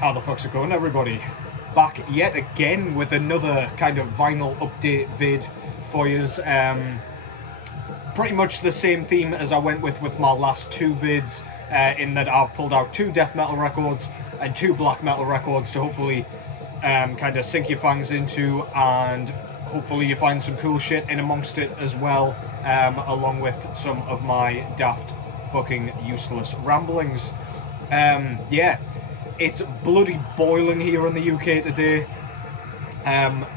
How the fuck's it going, everybody? Back yet again with another kind of vinyl update vid for yous. Pretty much the same theme as I went with my last two vids, in that I've pulled out 2 death metal records and 2 black metal records to hopefully kind of sink your fangs into, and hopefully you find some cool shit in amongst it as well, along with some of my daft fucking useless ramblings. Yeah, it's bloody boiling here in the UK today.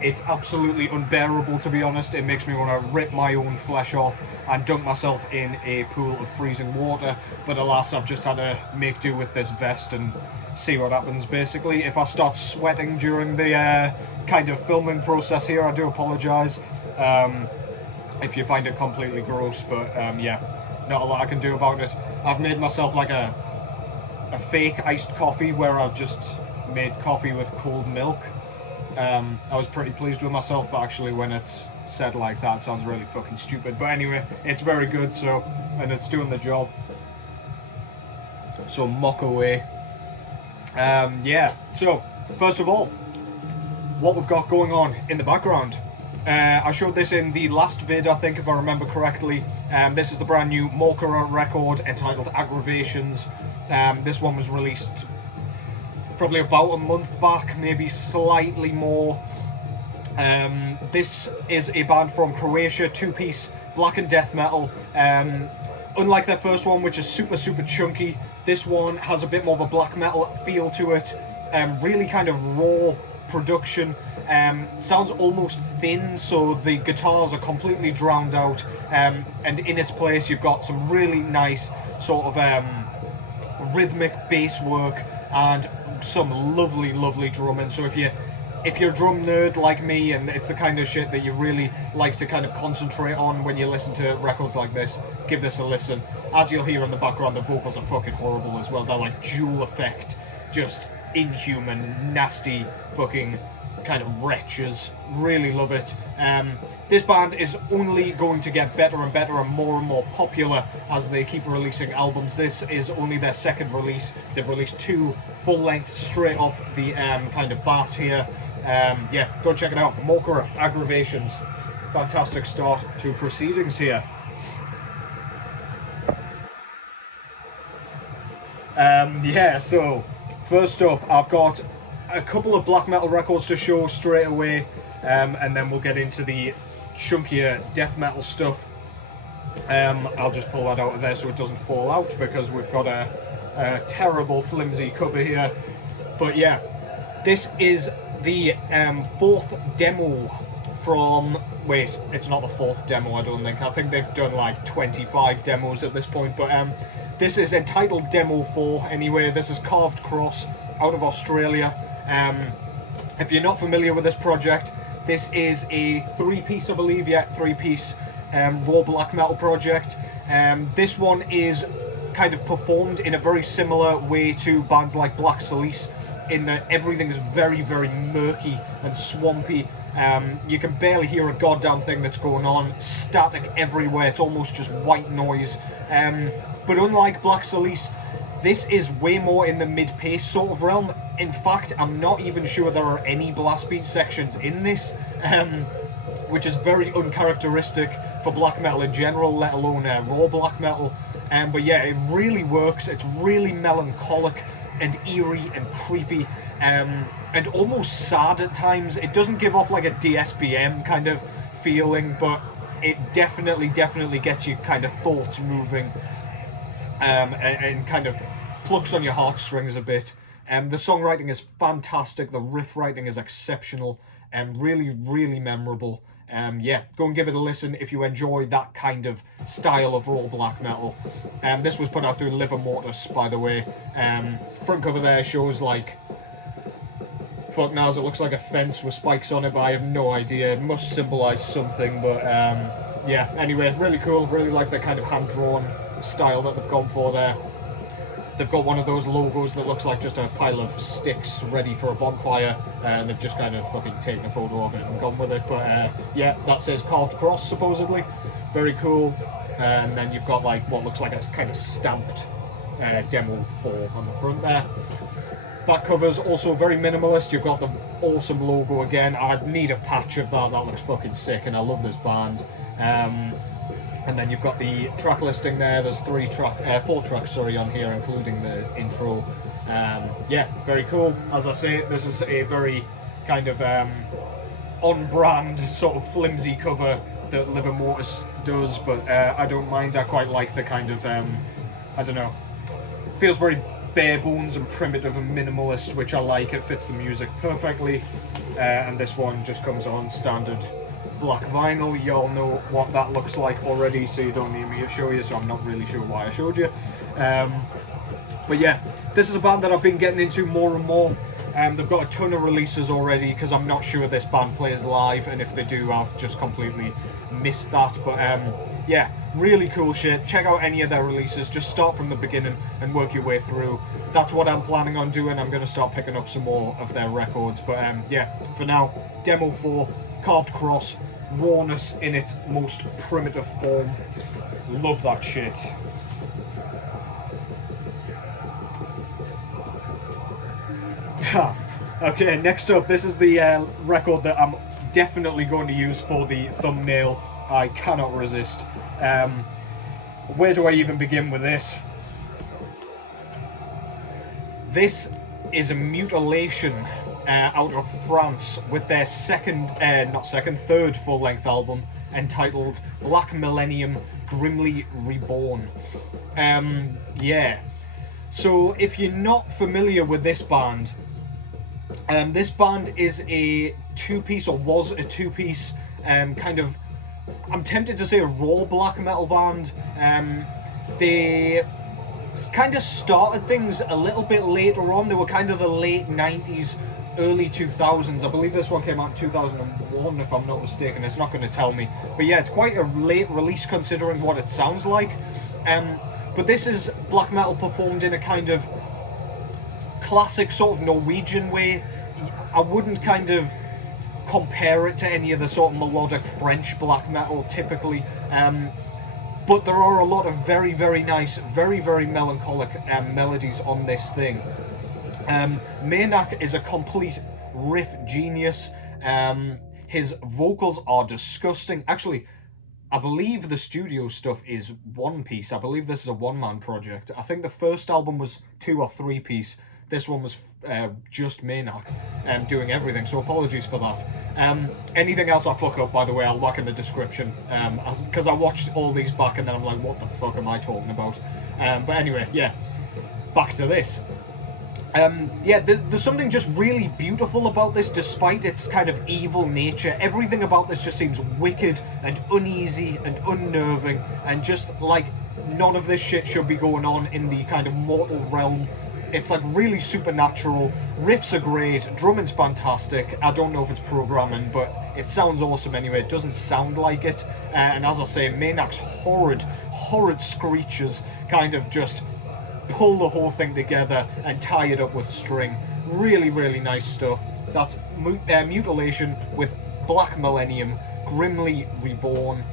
It's absolutely unbearable, to be honest. It makes me want to rip my own flesh off and dunk myself in a pool of freezing water, but alas, I've just had to make do with this vest and see what happens, basically. If I start sweating during the kind of filming process here, I do apologise if you find it completely gross, but yeah, not a lot I can do about it. I've made myself like a fake iced coffee where I've just made coffee with cold milk. I was pretty pleased with myself, but actually when it's said like that, it sounds really fucking stupid. But anyway, it's very good, so, and it's doing the job. So mock away. Yeah, so first of all, what we've got going on in the background. I showed this in the last vid, I think, if I remember correctly. This is the brand new Morkera record entitled Aggravations. This one was released probably about a month back, maybe slightly more. This is a band from Croatia, 2-piece black and death metal. Unlike their first one, which is super chunky, this one has a bit more of a black metal feel to it. Really kind of raw production. Sounds almost thin, so the guitars are completely drowned out, and in its place you've got some really nice sort of rhythmic bass work and some lovely drumming. So if you're a drum nerd like me, and it's the kind of shit that you really like to kind of concentrate on when you listen to records like this, give this a listen. As you'll hear in the background, the vocals are fucking horrible as well. They're like dual effect, just inhuman, nasty fucking kind of wretches. Really love it. This band is only going to get better and better and more popular as they keep releasing albums. This is only their second release. They've released 2 full-length straight off the kind of bat here. Yeah, go check it out. Morkera, Aggravations. Fantastic start to proceedings here. Yeah, so first up, I've got a couple of black metal records to show straight away, and then we'll get into the chunkier death metal stuff. I'll just pull that out of there so it doesn't fall out, because we've got a terrible flimsy cover here. But yeah, this is the 4th demo from... Wait, it's not the 4th demo, I don't think. I think they've done like 25 demos at this point, but this is entitled Demo 4 anyway. This is Carved Cross out of Australia. If you're not familiar with this project, this is a 3-piece, I believe, yeah, 3-piece raw black metal project. This one is kind of performed in a very similar way to bands like Black Salice, in that everything's very murky and swampy. You can barely hear a goddamn thing that's going on. Static everywhere, it's almost just white noise. But unlike Black Salice, this is way more in the mid-pace sort of realm. In fact, I'm not even sure there are any blast beat sections in this, which is very uncharacteristic for black metal in general, let alone raw black metal. But yeah, it really works. It's really melancholic and eerie and creepy, and almost sad at times. It doesn't give off like a DSBM kind of feeling, but it definitely gets you kind of thoughts moving, and kind of plucks on your heartstrings a bit. The songwriting is fantastic, the riff writing is exceptional, and really memorable. Yeah, go and give it a listen if you enjoy that kind of style of raw black metal. This was put out through Liver Mortis, by the way. Front cover there shows like... Fuck knows, it looks like a fence with spikes on it, but I have no idea. It must symbolise something, but yeah, anyway, really cool. Really like the kind of hand-drawn style that they've gone for there. They've got one of those logos that looks like just a pile of sticks ready for a bonfire, and they've just kind of fucking taken a photo of it and gone with it. But yeah, that says Carved Cross, supposedly. Very cool. And then you've got like what looks like a kind of stamped Demo 4 on the front there. Back cover's also very minimalist. You've got the awesome logo again. I'd need a patch of that. That looks fucking sick, and I love this band. And then you've got the track listing there. There's 4 tracks, on here, including the intro. Yeah, very cool. As I say, this is a very kind of on-brand, sort of flimsy cover that Liver Mortis does, but I don't mind. I quite like the kind of, I don't know, feels very bare bones and primitive and minimalist, which I like. It fits the music perfectly. And this one just comes on standard black vinyl. You all know what that looks like already, so you don't need me to show you, so I'm not really sure why I showed you. But yeah, this is a band that I've been getting into more and more. They've got a ton of releases already, because I'm not sure this band plays live, and if they do, I've just completely missed that. But yeah, really cool shit. Check out any of their releases. Just start from the beginning and work your way through. That's what I'm planning on doing. I'm going to start picking up some more of their records. But yeah, for now, Demo 4, Carved Cross, rawness in its most primitive form. Love that shit. Okay, next up, this is the record that I'm definitely going to use for the thumbnail. I cannot resist. Where do I even begin with this? This is a Mutiilation out of France with their third full-length album entitled Black Millennium Grimly Reborn. Yeah. So if you're not familiar with this band is a two-piece, or was a two-piece, kind of, I'm tempted to say a raw black metal band. They kind of started things a little bit later on. They were kind of the late 90s, early 2000s. I believe this one came out in 2001, if I'm not mistaken. It's not going to tell me. But yeah, it's quite a late release considering what it sounds like. But this is black metal performed in a kind of classic sort of Norwegian way. I wouldn't kind of compare it to any of the sort of melodic French black metal typically, but there are a lot of very, very nice, very, very melancholic melodies on this thing. Maynard is a complete riff genius. His vocals are disgusting. Actually, I believe the studio stuff is one piece. I believe this is a one-man project. I think the first album was 2 or 3 piece. This one was just Maynard doing everything, so apologies for that. Anything else I fuck up, by the way, I'll whack in the description, because I watched all these back and then I'm like, what the fuck am I talking about? But anyway, yeah, back to this. Yeah, there's something just really beautiful about this, despite its kind of evil nature. Everything about this just seems wicked and uneasy and unnerving, and just like none of this shit should be going on in the kind of mortal realm. It's like really supernatural. Riffs are great, drumming's fantastic. I don't know if it's programming, but it sounds awesome anyway. It doesn't sound like it. And as I say, Maynard's horrid screeches kind of just pull the whole thing together and tie it up with string. Really, really nice stuff. That's Mutiilation with Black Millennium, Grimly Reborn.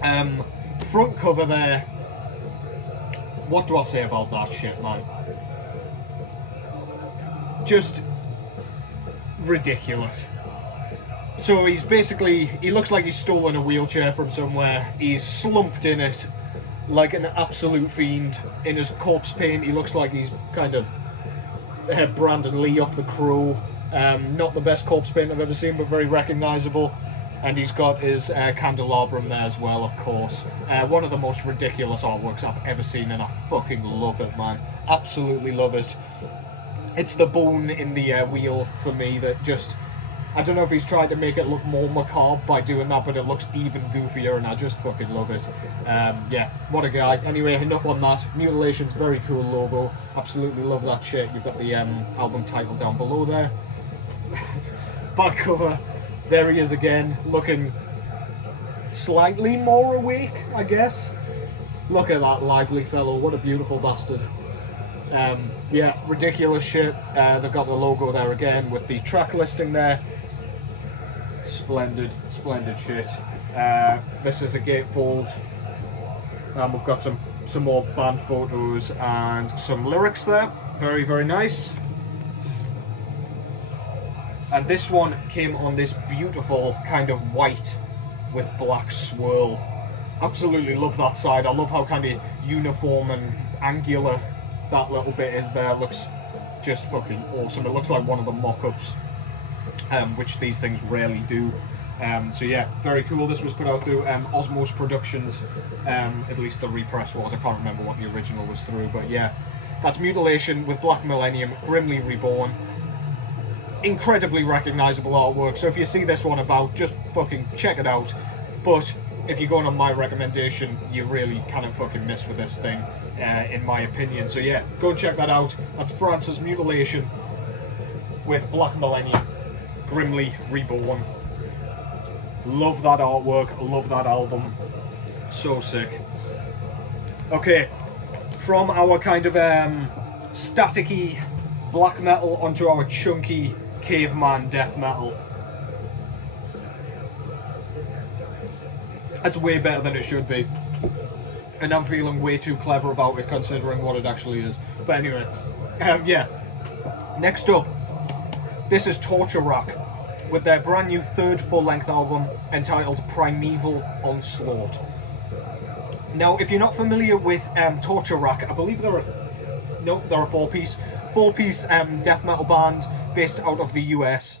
Front cover there. What do I say about that shit, man? Just ridiculous. So he looks like he's stolen a wheelchair from somewhere. He's slumped in it like an absolute fiend. In his corpse paint, he looks like he's kind of Brandon Lee off The Crow. Not the best corpse paint I've ever seen, but very recognisable. And he's got his candelabrum there as well, of course. One of the most ridiculous artworks I've ever seen, and I fucking love it, man. Absolutely love it. It's the bone in the wheel for me that just... I don't know if he's trying to make it look more macabre by doing that, but it looks even goofier, and I just fucking love it. Yeah, what a guy. Anyway, enough on that. Mutilation's very cool logo. Absolutely love that shit. You've got the album title down below there. Back cover. There he is again, looking slightly more awake, I guess. Look at that lively fellow. What a beautiful bastard. Yeah, ridiculous shit. They've got the logo there again with the track listing there. Splendid, splendid shit. This is a gatefold. We've got some more band photos and some lyrics there. Very, very nice. And this one came on this beautiful kind of white with black swirl. Absolutely love that side. I love how kind of uniform and angular that little bit is there. It looks just fucking awesome. It looks like one of the mock-ups, which these things rarely do. So yeah, very cool. This was put out through Osmos Productions, at least the repress was. I can't remember what the original was through, but yeah, that's Mutiilation with Black Millennium, Grimly Reborn. Incredibly recognisable artwork, so if you see this one about, just fucking check it out. But if you're going on my recommendation, you really can't fucking miss with this thing, in my opinion. So yeah, go and check that out. That's France's Mutiilation with Black Millennium, Grimly Reborn. Love that artwork, love that album. So sick. Okay, from our kind of staticky black metal onto our chunky caveman death metal. That's way better than it should be. And I'm feeling way too clever about it considering what it actually is. But anyway, yeah. Next up, this is Torture Rack with their brand new third full-length album entitled Primeval Onslaught. Now, if you're not familiar with Torture Rack, I believe they're a four-piece death metal band based out of the US.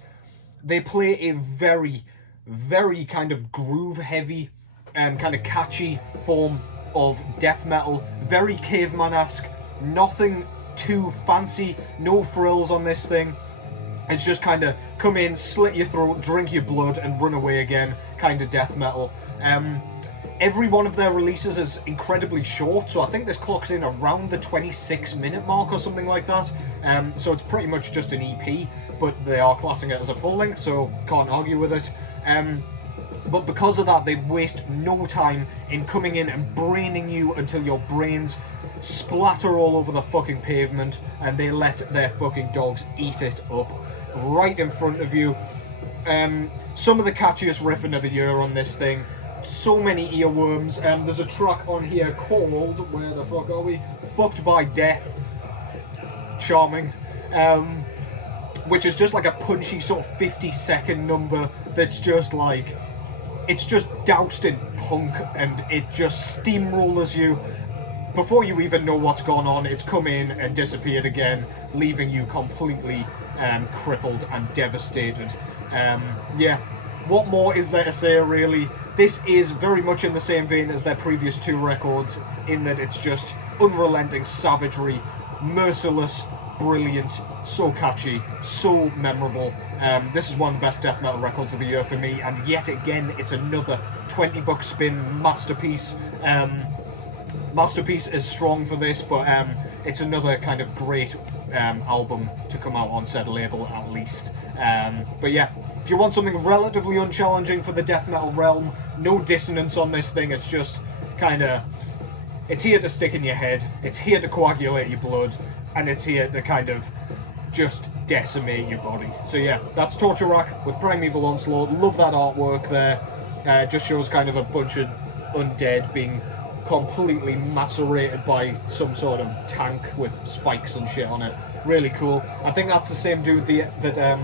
They play a very, very kind of groove-heavy, kind of catchy form of death metal. Very caveman-esque, nothing too fancy, no frills on this thing. It's just kind of come in, slit your throat, drink your blood, and run away again kind of death metal. Every one of their releases is incredibly short, so I think this clocks in around the 26-minute mark or something like that. So it's pretty much just an EP, but they are classing it as a full length, so can't argue with it. But because of that, they waste no time in coming in and braining you until your brains splatter all over the fucking pavement, and they let their fucking dogs eat it up right in front of you. Some of the catchiest riffing of the year on this thing. So many earworms. There's a track on here called, where the fuck are we? Fucked by Death. Charming. Which is just like a punchy sort of 50-second number that's just like, it's just doused in punk and it just steamrollers you. Before you even know what's gone on, it's come in and disappeared again, leaving you completely crippled and devastated. Yeah, what more is there to say, really? This is very much in the same vein as their previous two records, in that it's just unrelenting savagery, merciless, brilliant, so catchy, so memorable. This is one of the best death metal records of the year for me, and yet again, it's another 20-buck spin masterpiece. Masterpiece is strong for this, but it's another kind of great album to come out on said label, at least. But yeah, if you want something relatively unchallenging for the death metal realm, no dissonance on this thing, it's just kind of, it's here to stick in your head, it's here to coagulate your blood, and it's here to kind of just decimate your body. So yeah, that's Torture Rack with Primeval Onslaught. Love that artwork there. Just shows kind of a bunch of undead being completely macerated by some sort of tank with spikes and shit on it. Really cool. I think that's the same dude that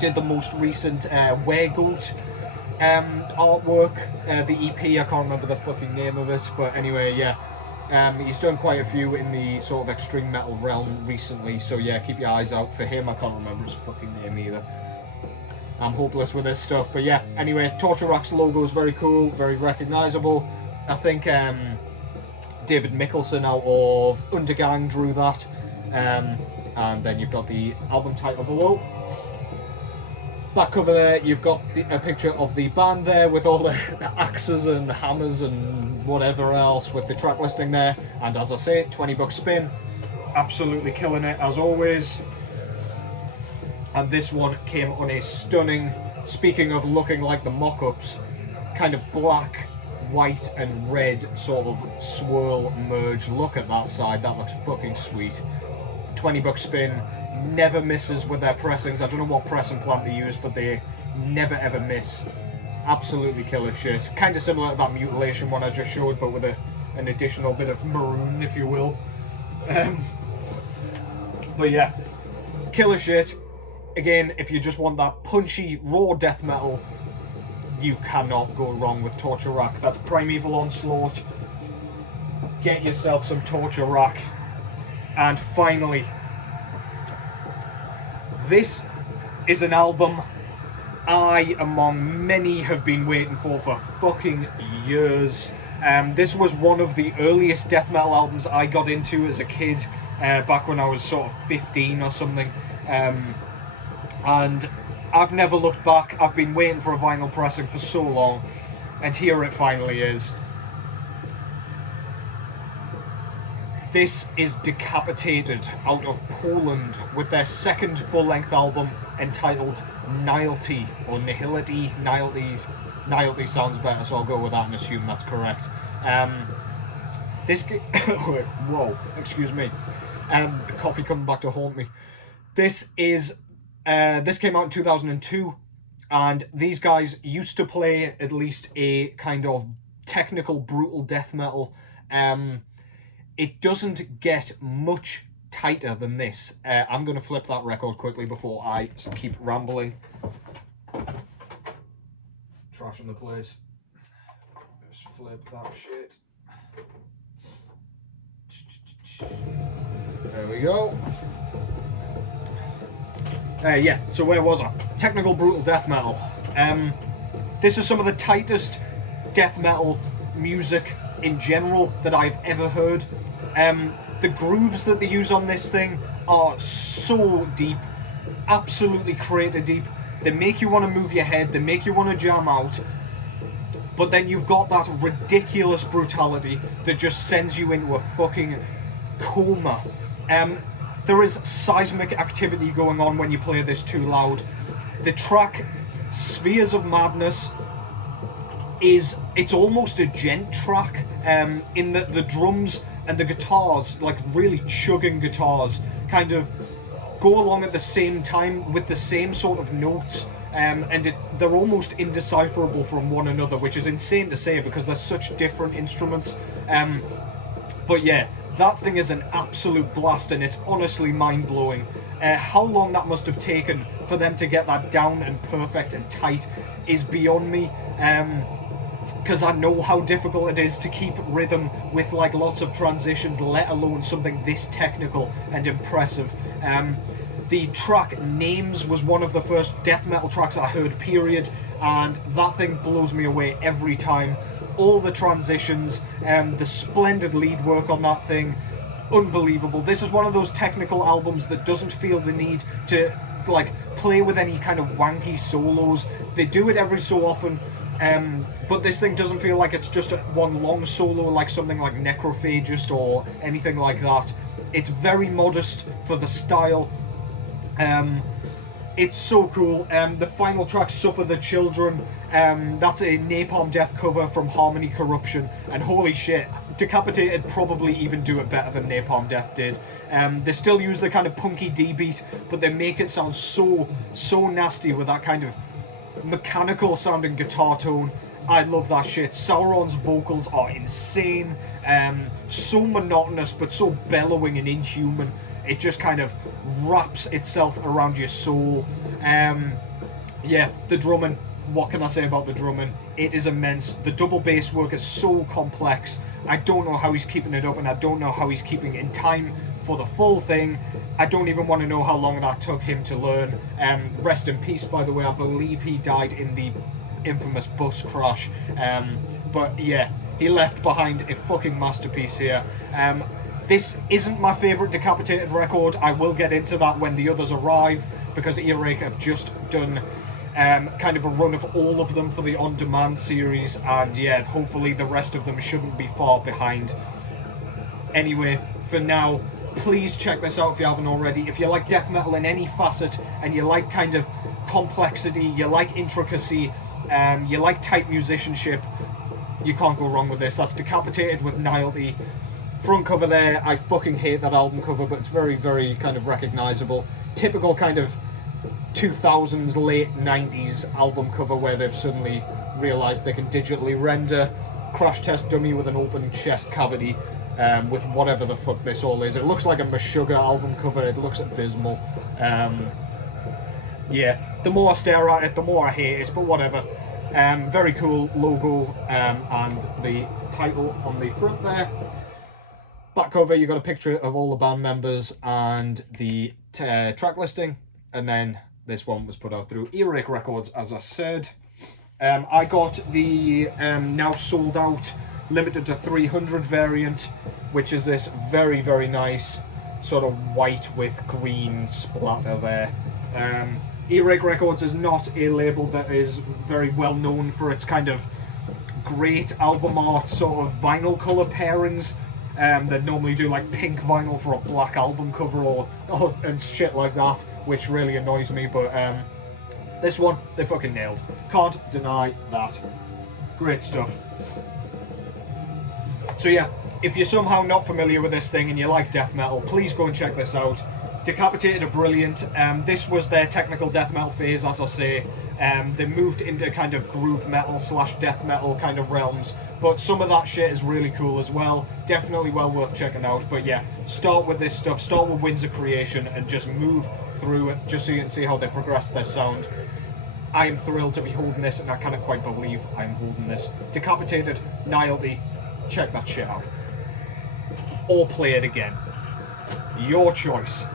did the most recent Wergoat artwork, the EP. I can't remember the fucking name of it, but anyway, yeah. He's done quite a few in the sort of extreme metal realm recently, so yeah, keep your eyes out for him. I can't remember his fucking name either. I'm hopeless with this stuff, but yeah. Anyway, Torture Rack's logo is very cool, very recognisable. I think David Mikkelsen out of Undergang drew that. And then you've got the album title below. Back cover there, you've got a picture of the band there with all the axes and hammers and whatever else with the track listing there. And as I say, 20-buck spin. Absolutely killing it, as always. And this one came on a stunning, speaking of looking like the mock-ups, kind of black, white and red sort of swirl merge. Look at that side, that looks fucking sweet. 20-buck spin, never misses with their pressings. I don't know what pressing plant they use, but they never ever miss. Absolutely killer shit. Kind of similar to that Mutiilation one I just showed, but with an additional bit of maroon, if you will. But yeah, killer shit. again, if you just want that punchy, raw death metal, you cannot go wrong with Torture Rack. That's Primeval Onslaught. Get yourself some Torture Rack. And finally, this is an album I, among many, have been waiting for fucking years. This was one of the earliest death metal albums I got into as a kid, back when I was sort of 15 or something. And I've never looked back. I've been waiting for a vinyl pressing for so long, and here it finally is. This is Decapitated out of Poland with their second full-length album entitled Nihility, or Nihility. Nihility sounds better, so I'll go with that and assume that's correct. Whoa, excuse me. The coffee coming back to haunt me. This came out in 2002, and these guys used to play at least a kind of technical, brutal death metal. It doesn't get much tighter than this. I'm going to flip that record quickly before I keep rambling. Trashing the place. Just flip that shit. There we go. Yeah, so where was I? Technical brutal death metal. This is some of the tightest death metal music in general that I've ever heard. The grooves that they use on this thing are so deep, absolutely crater deep. They make you want to move your head, they make you want to jam out, but then you've got that ridiculous brutality that just sends you into a fucking coma. There is seismic activity going on when you play this too loud. The track Spheres of Madness it's almost a gent track, in that the drums and the guitars, like really chugging guitars, kind of go along at the same time with the same sort of notes, and they're almost indecipherable from one another, which is insane to say because they're such different instruments. But yeah, that thing is an absolute blast, and it's honestly mind-blowing. How long that must have taken for them to get that down and perfect and tight is beyond me. Because I know how difficult it is to keep rhythm with like lots of transitions, let alone something this technical and impressive. The track Names was one of the first death metal tracks I heard, period, and that thing blows me away every time. All the transitions, the splendid lead work on that thing, unbelievable. This is one of those technical albums that doesn't feel the need to like play with any kind of wanky solos. They do it every so often, but this thing doesn't feel like it's just one long solo like something like Necrophagist or anything like that. It's very modest for the style. It's so cool. The final track, Suffer the Children, that's a Napalm Death cover from Harmony Corruption, and holy shit, Decapitated probably even do it better than Napalm Death did. They still use the kind of punky D beat, but they make it sound so nasty with that kind of mechanical sounding guitar tone. I love that shit. Sauron's vocals are insane, so monotonous but so bellowing and inhuman. It just kind of wraps itself around your soul. Yeah, the drumming, what can I say about the drumming? It is immense. The double bass work is so complex. I don't know how he's keeping it up, and I don't know how he's keeping in time for the full thing. I don't even want to know how long that took him to learn. Rest in peace, by the way. I believe he died in the infamous bus crash. But yeah, he left behind a fucking masterpiece here. This isn't my favourite Decapitated record. I will get into that when the others arrive, because Earache have just done kind of a run of all of them for the On Demand series, and yeah, hopefully the rest of them shouldn't be far behind. Anyway, for now, please check this out if you haven't already. If you like death metal in any facet, and you like kind of complexity, you like intricacy, you like tight musicianship, you can't go wrong with this. That's Decapitated with Nihility. Front cover there, I fucking hate that album cover, but it's very, very kind of recognisable. Typical kind of 2000s, late 90s album cover where they've suddenly realised they can digitally render. Crash test dummy with an open chest cavity, with whatever the fuck this all is. It looks like a Meshuggah album cover, it looks abysmal. Yeah, the more I stare at it, the more I hate it, but whatever. Very cool logo, and the title on the front there. Back cover, you got a picture of all the band members and the track listing, and then this one was put out through Earache Records, as I said. I got the now sold out limited to 300 variant, which is this very, very nice sort of white with green splatter there. Earache Records is not a label that is very well known for its kind of great album art sort of vinyl colour pairings. They normally do like pink vinyl for a black album cover or and shit like that, which really annoys me, but this one, they fucking nailed. Can't deny that. Great stuff. So yeah, if you're somehow not familiar with this thing and you like death metal, please go and check this out. Decapitated are brilliant. This was their technical death metal phase, as I say. They moved into kind of groove metal / death metal kind of realms, but some of that shit is really cool as well. Definitely well worth checking out. But yeah, start with this stuff, start with Winds of Creation and just move through it, just so you can see how they progress their sound. I am thrilled to be holding this, and I cannot quite believe I'm holding this. Decapitated, Nihility, check that shit out. Or play it again. Your choice.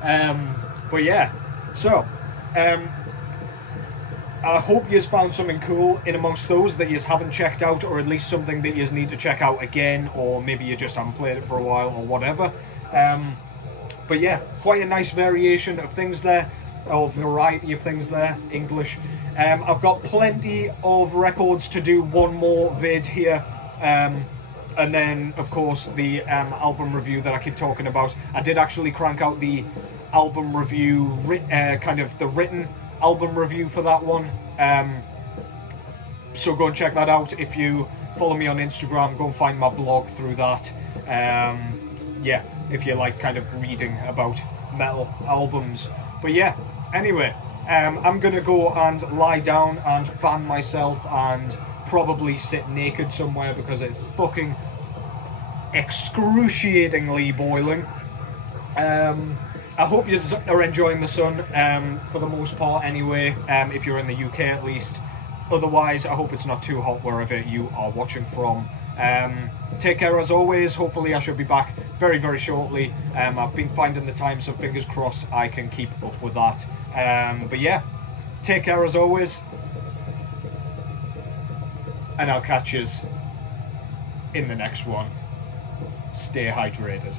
But yeah, so I hope you've found something cool in amongst those that you haven't checked out, or at least something that you need to check out again, or maybe you just haven't played it for a while or whatever. But yeah, quite a nice variation of things there, or variety of things there, English. I've got plenty of records to do one more vid here. And then, of course, the album review that I keep talking about. I did actually crank out the album review, kind of the written album review for that one. So go and check that out. If you follow me on Instagram, go and find my blog through that. Yeah, if you like kind of reading about metal albums. But yeah, anyway, I'm going to go and lie down and fan myself and probably sit naked somewhere because it's fucking excruciatingly boiling. I hope you are enjoying the sun, for the most part anyway, if you're in the UK at least. Otherwise, I hope it's not too hot wherever you are watching from. Take care as always. Hopefully I should be back very, very shortly. I've been finding the time, so fingers crossed I can keep up with that. But yeah, take care as always. And I'll catch yous in the next one. Stay hydrated.